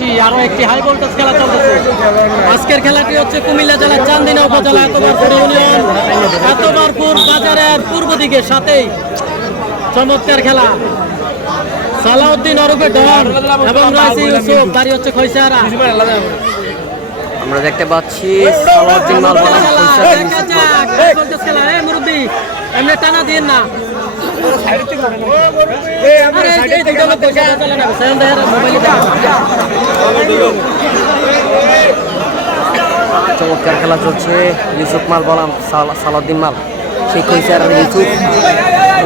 পাচ্ছি আরো একটি হাই ভোল্টেজ খেলা চলতেছে। আজকের খেলাটি হচ্ছে কুমিল্লা জেলার চান্দিনা উপজেলা এতবারপুর ইউনিয়ন এতবারপুর বাজারের পূর্ব দিকে সাথেই চমৎকার খেলা। সালাউদ্দিন ওরফে ডন এবং রয়েছে ইউসুফ, বাড়ি হচ্ছে খৈসারা। আমরা দেখতে পাচ্ছি সালাউদ্দিন মাল বনাম খৈসারা ইউসুফ মাল। মুরব্বী এমনি টানা দিন না। চমৎকার খেলা চলছে। ইউসুফ মাল বনাম সালাউদ্দিন মাল, সেই খৈসারার ইউসুফ।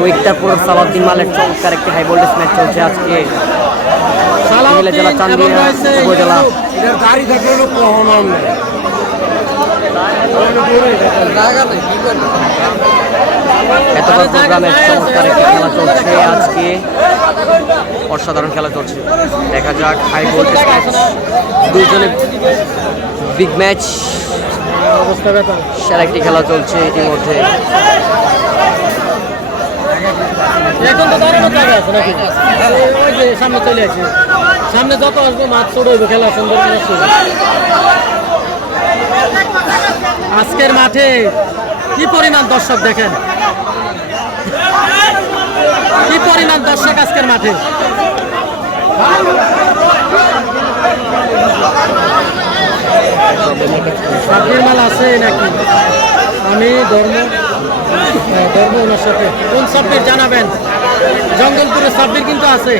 ওইটাপুর সালাউদ্দিন মালের চমৎকার একটি হাই ভোল্টেজ ম্যাচ চলছে আজকে কুমিল্লা জেলা চান্দিনা উপজেলা। এতবার প্রোগ্রামের চমৎকার একটি খেলা চলছে আজকে, অসাধারণ খেলা চলছে। দেখা যাক হাই ভোল্টেজ ম্যাচ, দুইজনে বিগ ম্যাচ, সেরা একটি খেলা চলছে ইতিমধ্যে। এখন তো দাঁড়ানো জায়গা আছে নাকি? ওই যে সামনে চলে আছে, সামনে যত আসবো মাছ ছোট হইবে, খেলা সুন্দর খেলা শুরু। আজকের মাঠে কি পরিমাণ দর্শক দেখেন, কি পরিমাণ দর্শক আজকের মাঠে। সাব্বির মাল আছে নাকি? আমি ধর্ম ওনার সাথে কোন সাব্বির জানাবেন? জঙ্গলপুরের সাব্বির কিন্তু আছে,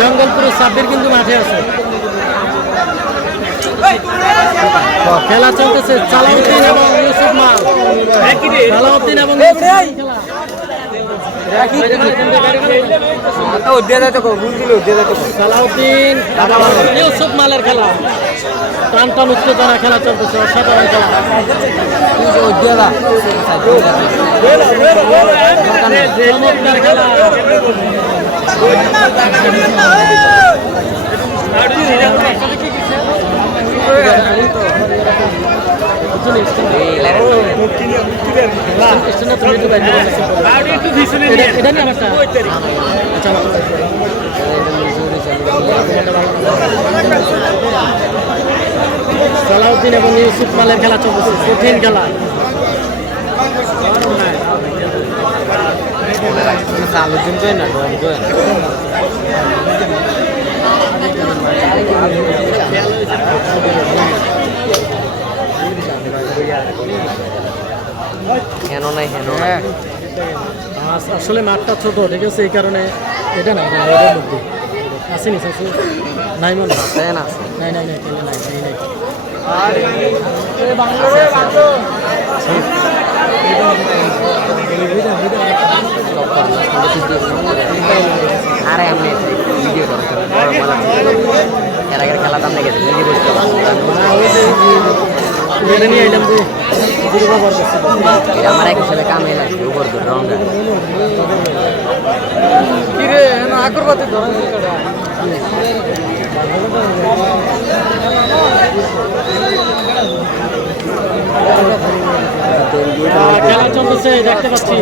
জঙ্গলপুরের সাব্বির কিন্তু মাঠে আছে। খেলা চলতেছে সালাউদ্দিন এবং ইউসুফ মাল, সালাউদ্দিন এবং সালাউদ্দিন ইউসুফ মালের খেলা, টান টান উত্তেজনা খেলা চলতেছে, অসাধারণ খেলা। চমৎকার খেলা। সালাউদ্দিন এবং ইউসুফ মালের খেলা চলতেছে, কঠিন খেলা। আসলে মাঠটা ছোট, ঠিক আছে, এই কারণে এটা না আসেনি নাই মনে নাই নাই নাই নাই আরে আমি ভিডিও এর আগের খেলাটা আমি গেছি নিজে বুঝতে নিয়ে এলাম যে আমার এক ছেলে কামে লাগছে উপর রঙা খেলা চলতেছে দেখতে পাচ্ছি।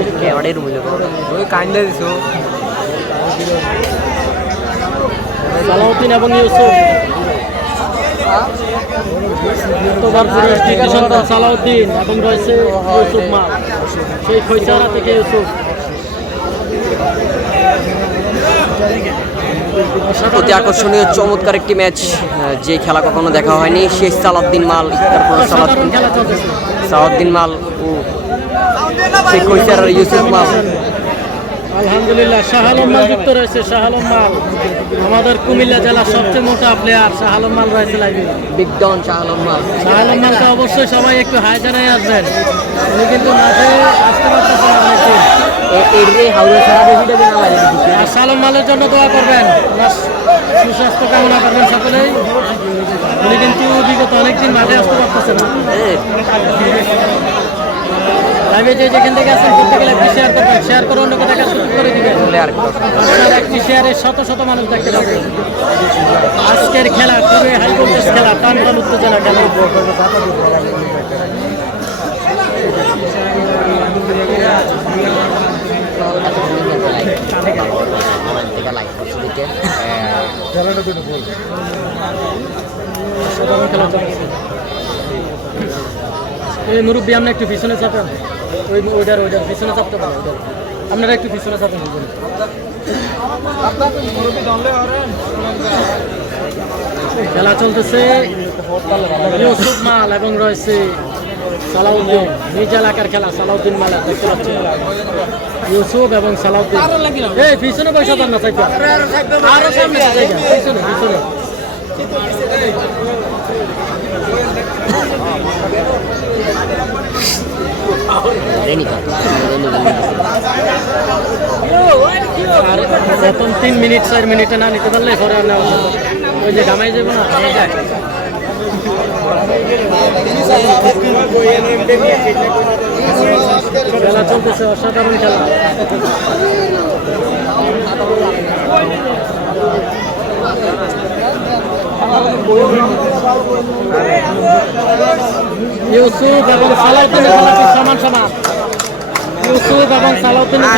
সালাউদ্দিন এবং ইউসুফ, সন্তান সালাউদ্দিন এবং রয়েছে ইউসুফ মাল, সেই খৈসারা থেকে ইউসুফ। অতি আকর্ষণীয় চমৎকার একটি ম্যাচ, যে খেলা কখনো দেখা হয়নি। শেষ সালাউদ্দিন মাল, সালাউদ্দিন মাল ও সেই খৈসারার ইউসুফ মাল। আলহামদুলিল্লাহ শাহ আলম মাল যুক্ত রয়েছে। শাহ আলম মাল আমাদের কুমিল্লা জেলার সবচেয়ে মোটা প্লেয়ার। শাহ আলম মাল রয়েছে লাইভে, বিগ ডন শাহ আলম মাল। শাহ আলম মালকে অবশ্যই সবাই একটু হাই জানাই আসবেন, উনি কিন্তু মাঠে আসতে পারতেছেন অনেকদিন। আর শাহ আলম মালের জন্য দোয়া করবেন, সুস্বাস্থ্য কামনা করবেন সকলেই। উনি কিন্তু বিগত অনেকদিন মাঠে আসতে পারতেছে না। লাইভে যে যেখান থেকে আসেন প্রত্যেকে লাইভটি শেয়ার করবেন, শেয়ার করে অন্য কোথাও সুযোগ করে দিবেন। আপনার একটি শেয়ারে শত শত মানুষ দেখতে পাবে। আজকের খেলা খুবই হাই ভোল্টেজ খেলা, টান টান উত্তেজনা খেলা। খেলায় দিকে সাধারণ খেলা চলছে। এই মুরব্বী আমরা একটু পিছনে চাপেন, ওইটার পিছনে চাপতে পারেন, আপনারা একটু পিছনে চাপেন। খেলা চলতেছে ইউসুফ মাল এবং রয়েছে সালাউদ্দিন, নিজ এলাকার খেলা। সালাউদ্দিন মাল দেখতে পাচ্ছেন, ইউসুফ এবং সালাউদ্দিন। এই পিছনে পয়সা দেন না চাইতে, আরো সামনে পিছনে পিছনে। আর প্রথম 3 মিনিট 4 মিনিটে না নিতে পারলে পরে আর নেওয়া যাবে। ওই যে গামাই যাবো না, খেলা চলতেছে, অসাধারণ খেলা। ইউসুফ এবং সালাউদ্দিনের খেলা সমান সমান। ইউসুফ এবং সালাউদ্দিনের